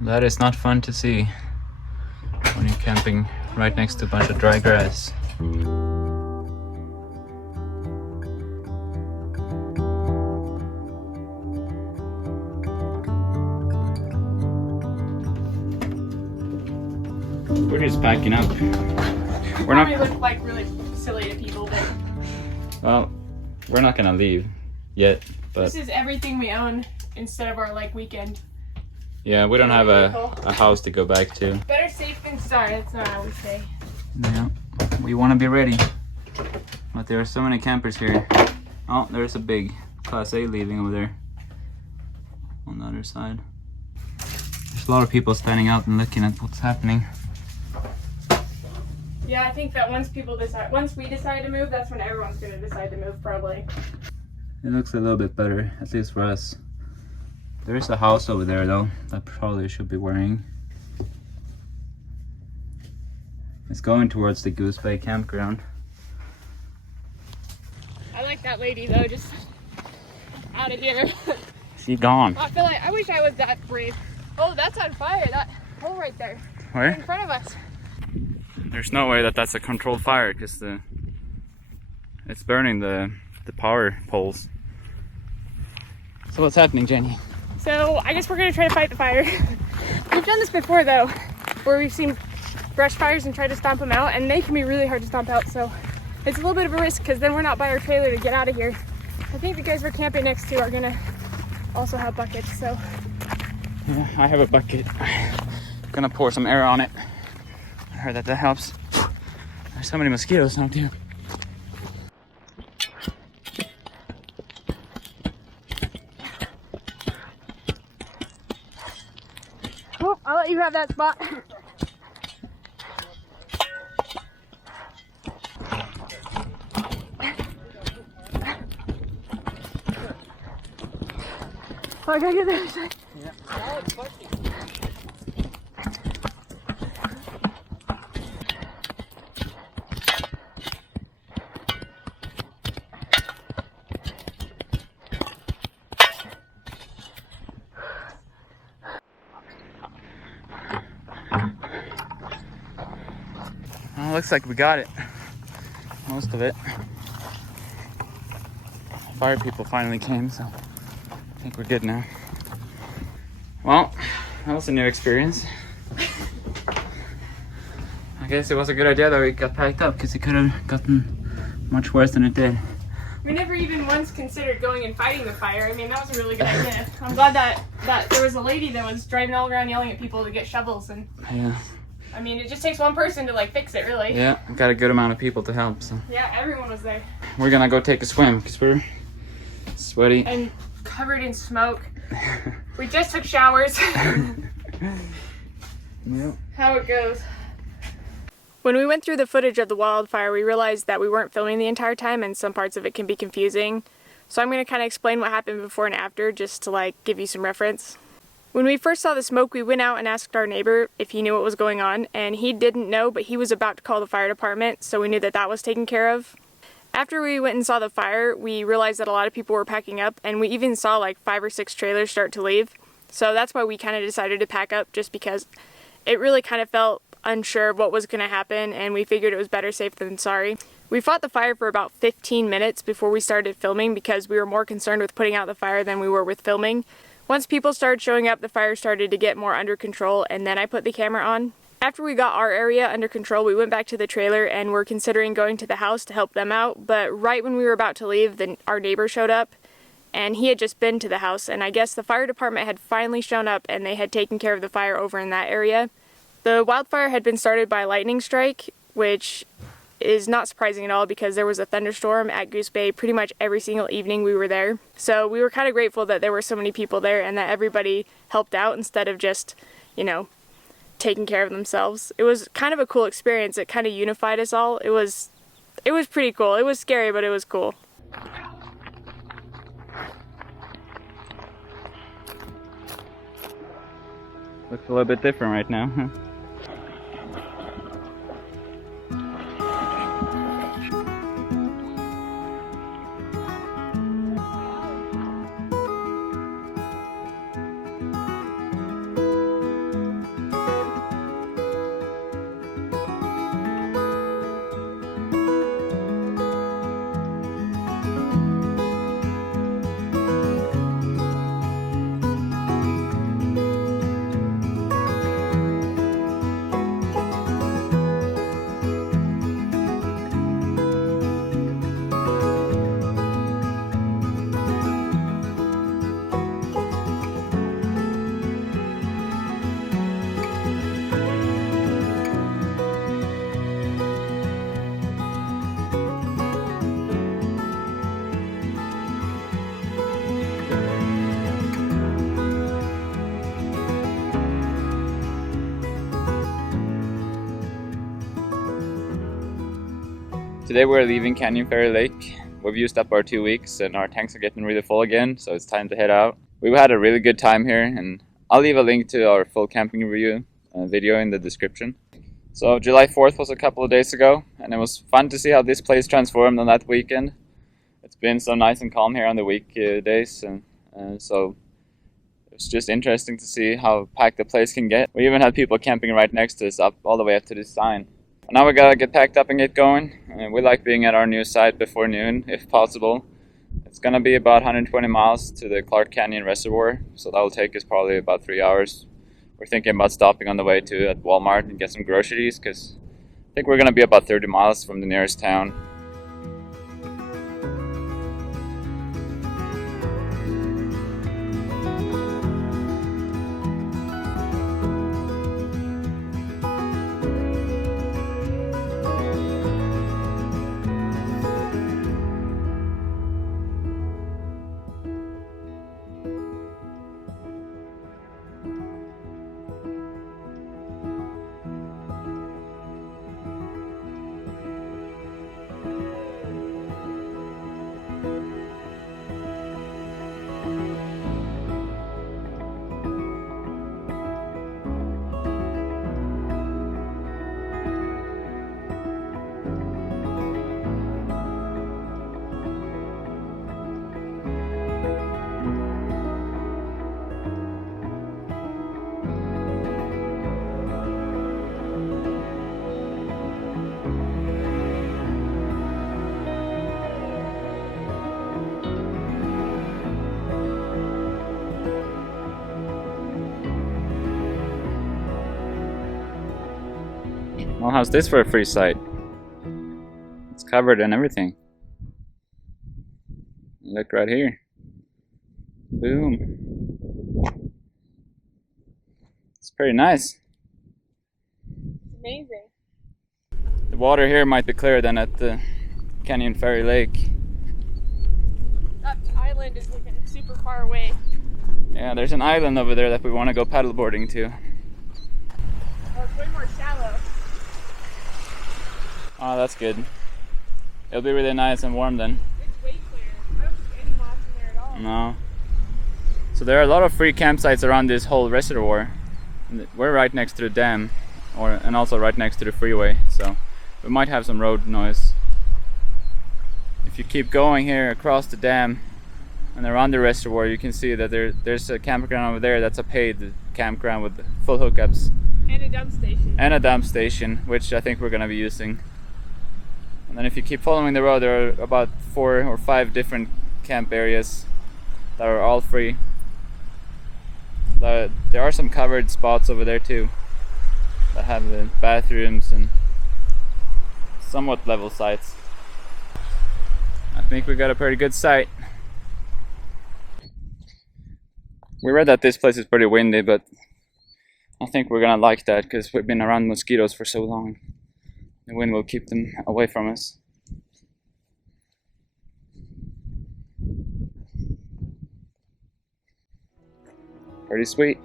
That is not fun to see when you're camping right next to a bunch of dry grass. We're just packing up. We're not. Probably look like really silly to people, but Well, we're not gonna leave yet. But this is everything we own instead of our like weekend. yeah, we don't have a house to go back to. Better safe than sorry. That's not how we say. Yeah, we want to be ready. But there are so many campers here. Oh, there's a big Class A leaving over there on the other side. There's a lot of people standing out and looking at what's happening. Yeah, I think that once we decide to move, that's when everyone's going to decide to move, probably. It looks a little bit better, at least for us. There is a house over there though, that probably should be worrying. It's going towards the Goose Bay Campground. I like that lady though, just out of here. She gone. I wish I was that brave. Oh, that's on fire, that hole right there. Where? In front of us. There's no way that that's a controlled fire because it's burning the power poles. So what's happening, Jenny? So I guess we're gonna try to fight the fire. We've done this before though, where we've seen brush fires and tried to stomp them out, and they can be really hard to stomp out. So it's a little bit of a risk because then we're not by our trailer to get out of here. I think the guys we're camping next to are gonna also have buckets. So yeah, I have a bucket. Gonna pour some air on it. I heard that helps. There's so many mosquitoes out here. oh, I'll let you have that spot. Oh, I gotta get the other side. Yeah. Well, looks like we got it. Most of it. Fire people finally came, so I think we're good now. Well, that was a new experience. I guess it was a good idea that we got packed up because it could have gotten much worse than it did. We never even once considered going and fighting the fire. I mean, that was a really good idea. I'm glad that there was a lady that was driving all around yelling at people to get shovels, and Yeah. I mean, it just takes one person to like fix it, really. Yeah, we got a good amount of people to help, so Yeah, everyone was there. we're gonna go take a swim because we're sweaty. And covered in smoke. We just took showers. Yep. How it goes. When we went through the footage of the wildfire, we realized that we weren't filming the entire time and some parts of it can be confusing. So I'm going to kind of explain what happened before and after just to like give you some reference. When we first saw the smoke, we went out and asked our neighbor if he knew what was going on, and he didn't know, but he was about to call the fire department, so we knew that that was taken care of. After we went and saw the fire, we realized that a lot of people were packing up, and we even saw like 5 or 6 trailers start to leave. So that's why we kind of decided to pack up, just because it really kind of felt unsure of what was going to happen, and we figured it was better safe than sorry. We fought the fire for about 15 minutes before we started filming because we were more concerned with putting out the fire than we were with filming. Once people started showing up, the fire started to get more under control, and then I put the camera on. After we got our area under control, we went back to the trailer and were considering going to the house to help them out, but right when we were about to leave, then our neighbor showed up, and he had just been to the house, and I guess the fire department had finally shown up and they had taken care of the fire over in that area. The wildfire had been started by a lightning strike, which is not surprising at all because there was a thunderstorm at Goose Bay pretty much every single evening we were there. So we were kind of grateful that there were so many people there and that everybody helped out instead of just, you know, taking care of themselves. It was kind of a cool experience. It kind of unified us all. It was pretty cool. It was scary, but it was cool. Looks a little bit different right now, huh? Today we're leaving Canyon Ferry Lake. We've used up our 2 weeks and our tanks are getting really full again, so it's time to head out. We've had a really good time here, and I'll leave a link to our full camping review video in the description. So July 4th was a couple of days ago, and it was fun to see how this place transformed on that weekend. It's been so nice and calm here on the weekdays, and so it's just interesting to see how packed the place can get. We even had people camping right next to us, up all the way up to this sign. Now we gotta get packed up and get going. We like being at our new site before noon, if possible. It's gonna be about 120 miles to the Clark Canyon Reservoir, so that will take us probably about 3 hours. We're thinking about stopping on the way to at Walmart and get some groceries, because I think we're gonna be about 30 miles from the nearest town. Well, how's this for a free site? It's covered and everything. Look right here. Boom. It's pretty nice. Amazing. The water here might be clearer than at the Canyon Ferry Lake. That island is looking super far away. Yeah, there's an island over there that we want to go paddleboarding to. Oh, it's way more shallow. Oh, that's good. It'll be really nice and warm then. It's way clear. I don't see any moss in there at all. No. So there are a lot of free campsites around this whole reservoir. We're right next to the dam, and also right next to the freeway, so we might have some road noise. If you keep going here across the dam and around the reservoir, you can see that there's a campground over there that's a paid campground with full hookups. And a dump station. And a dump station, which I think we're going to be using. And then if you keep following the road, there are about 4 or 5 different camp areas that are all free. There are some covered spots over there too that have the bathrooms and somewhat level sites. I think we got a pretty good site. We read that this place is pretty windy, but I think we're gonna like that because we've been around mosquitoes for so long. The wind will keep them away from us. Pretty sweet.